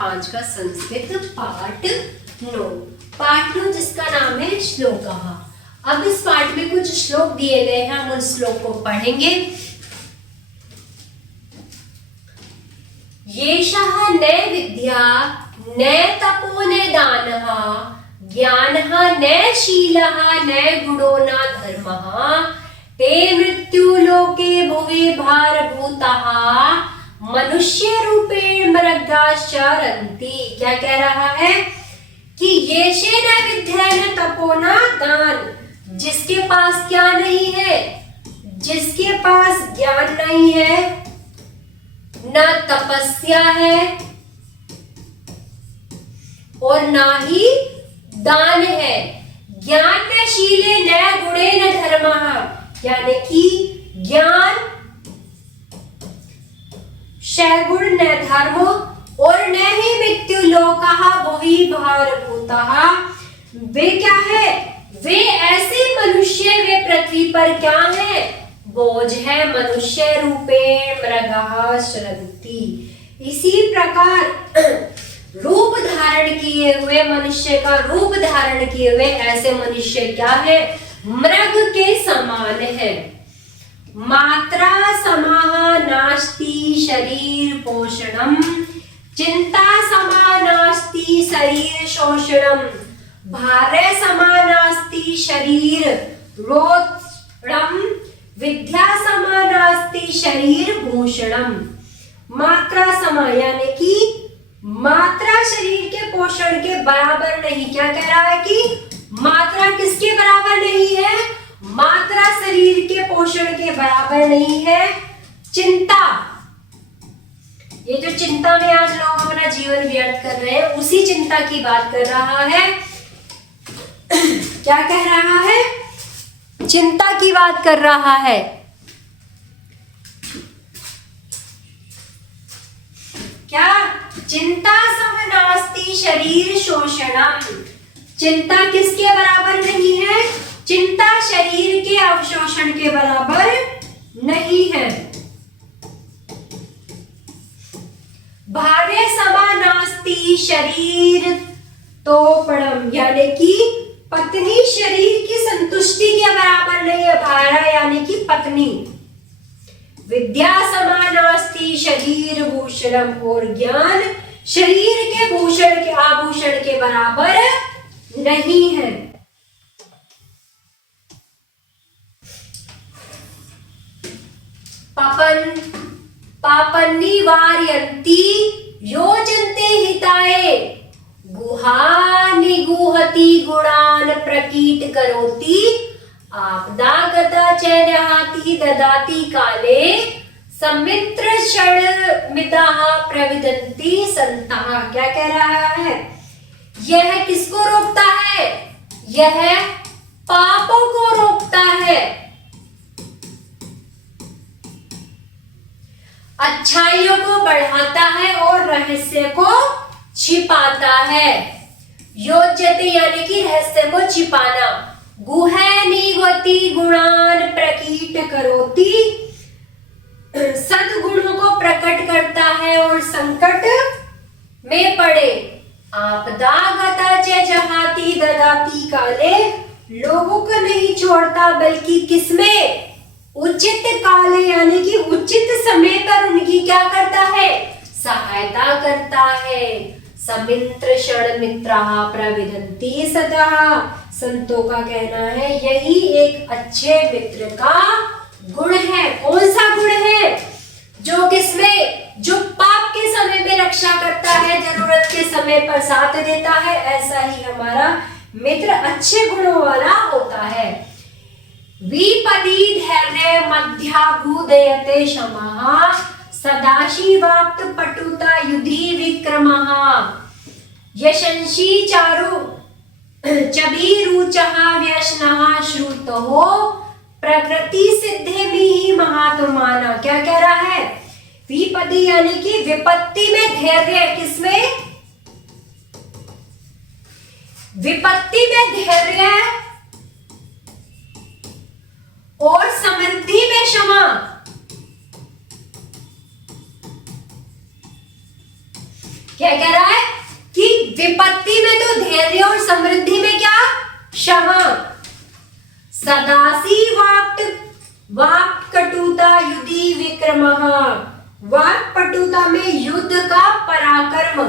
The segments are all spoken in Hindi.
5 का संस्कृत पाठ 9। पाठ 9 जिसका नाम है श्लोकः। अब इस पाठ में कुछ श्लोक दिए गए हैं, हम उन श्लोक को पढ़ेंगे। येषः न विद्या न तपो न दानः ज्ञानः न शीलः न गुणो न धर्मः ते मृत्युलोके भुवि भारभूताः मनुष्य रूपेण मृगाश्चरन्ति। क्या कह रहा है कि येषे न विद्या न तपो न दान, जिसके पास क्या नहीं है, जिसके पास ज्ञान नहीं है, न तपस्या है और ना ही दान है, ज्ञान न शीले न गुणे न धर्मः, यानी कि ज्ञान शैगुण न धर्म और न ही मृत्यु लोकः भुवि भारभूतः। वे क्या है, वे ऐसे मनुष्य, वे पृथ्वी पर क्या है, बोझ है, मनुष्य रूपेण मृगः शरन्ति। इसी प्रकार रूप धारण किए हुए, मनुष्य का रूप धारण किए हुए ऐसे मनुष्य क्या है, मृग के समान है। मात्रा समाः नास्ति शरीर पोषणम चिंता समा नास्ति शरीर शोषणम भार्य समा नास्ति शरीर रोदनम विद्या समा नास्ति शरीर भूषणम। मात्रा समा यानी कि मात्रा शरीर के पोषण के बराबर नहीं। क्या कह रहा है कि मात्रा किसके बराबर नहीं है, मात्रा शरीर के पोषण के बराबर नहीं है। चिंता, ये जो चिंता में आज लोग अपना जीवन व्यर्थ कर रहे हैं, उसी चिंता की बात कर रहा है। क्या कह रहा है, चिंता की बात कर रहा है। क्या, चिंता समनास्ति शरीर शोषणम, चिंता किसके बराबर नहीं है, चिंता शरीर के अवशोषण के बराबर नहीं है। भार्य समा नास्ति शरीर तोपणम, यानी कि पत्नी शरीर की संतुष्टि के बराबर नहीं है। भार्या यानी कि पत्नी। विद्या समा नास्ति शरीर भूषणम, और ज्ञान शरीर के भूषण के आभूषण के बराबर नहीं है। पापन निवारयन्ति योजन्ते हिताय गुहा निगुहति गुणान प्रकीट करोति आपदा गता च जहाति ददाति काले समित्र षड मिताः प्रविदन्ति संतः। क्या कह रहा है, यह किसको रोकता है, यह पापों को रोकता है, अच्छाइयों को बढ़ाता है और रहस्य को छिपाता है। योज्यते यानी कि रहस्य को छिपाना। गुहे निगति गुणान प्रकीट करोति, सद्गुणों को प्रकट करता है और संकट में पड़े। आपदा गता च जहाति ददाति काले, लोगों को नहीं छोड़ता बल्कि किसमें, उचित काले यानी कि उचित समय पर उनकी क्या करता है, सहायता करता है। समित्र षड मित्राः प्रविदन्ति सदा, संतों का कहना है यही एक अच्छे मित्र का गुण है। कौन सा गुण है, जो किसमें, जो पाप के समय में रक्षा करता है, जरूरत के समय पर साथ देता है, ऐसा ही हमारा मित्र अच्छे गुणों वाला होता है। विपदी धैर्य मध्याभूदयते क्षमः सदाशिवाक्त पटुता युधि विक्रमः यशंसी चारु चबीरुचः व्यसनः श्रुतो प्रकृति सिद्धे में महात्माना। क्या कह रहा है, विपदी यानी कि विपत्ति में धैर्य, किसमें, विपत्ति में धैर्य और समृद्धि में क्षमा। क्या कह रहा है कि विपत्ति में तो धैर्य और समृद्धि में क्या, क्षमा। सदासी वाक् कटुता युधि विक्रमः, वाक् पटुता में युद्ध का पराक्रम,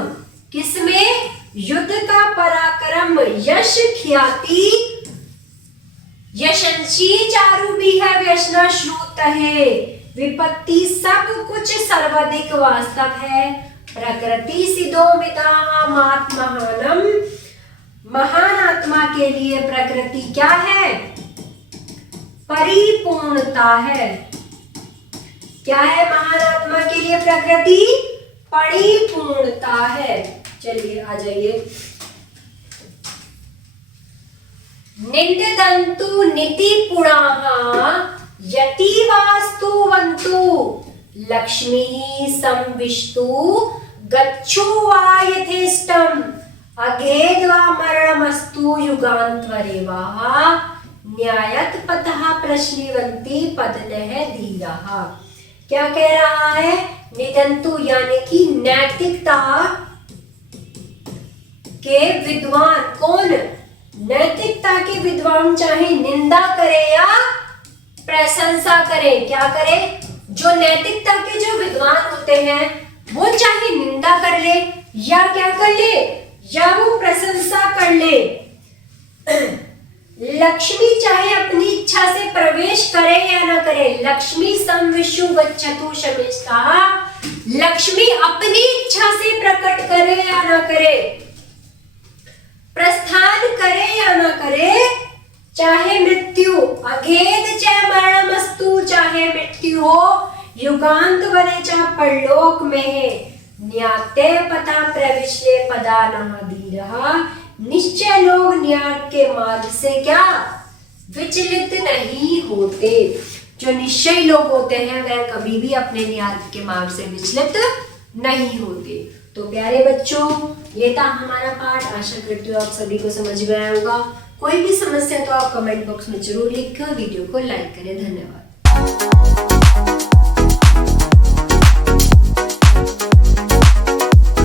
किसमें, युद्ध का पराक्रम। यश ख्याति यशंसी चारु भी है व्यसना श्रुत है, विपत्ति सब कुछ सर्वाधिक वास्तव है। प्रकृति सिद्धो मिता महात्महानम, महान आत्मा के लिए प्रकृति क्या है, परिपूर्णता है। क्या है महान आत्मा के लिए प्रकृति, परिपूर्णता है। चलिए आ जाइए। निंदन्तु नीति पुराः यति वास्तुवन्तु, लक्ष्मी संविष्टु गच्छो वा यथेष्टम्, अगेद्वा मरणमस्तु युगान्त्वरे वा, न्यायत पतः प्रश्लिवन्ति पदनः धीरः। क्या कह रहा है, निदंतु यानी कि नैतिकता के विद्वान, कौन, नैतिकता के विद्वान चाहे निंदा करे या प्रशंसा करे, क्या करे, जो नैतिकता के जो विद्वान होते हैं वो चाहे निंदा कर ले या क्या कर ले, या वो प्रशंसा कर ले। लक्ष्मी चाहे अपनी इच्छा से प्रवेश करे या ना करे, लक्ष्मी संविशु गच्छतु शमिष्ठः, लक्ष्मी अपनी इच्छा से प्रकट करे या ना करे, प्रस्थान करे या ना करे, चाहे मृत्यु, अघेद चाहे मरणमस्तु, चाहे मृत्यु हो, युगांत वरे चाहे परलोक में है, न्याते पता प्रविश्य पदा नहाधीरः, निश्चय लोग न्याय के मार्ग से क्या, विचलित नहीं होते। जो निश्चय लोग होते हैं वह कभी भी अपने न्याय के मार्ग से विचलित नहीं होते। तो प्यारे बच्चों, ये था हमारा पाठ। आशा करती हूँ आप सभी को समझ में आया होगा। कोई भी समस्या तो आप कमेंट बॉक्स में जरूर लिखकर वीडियो को लाइक करें। धन्यवाद।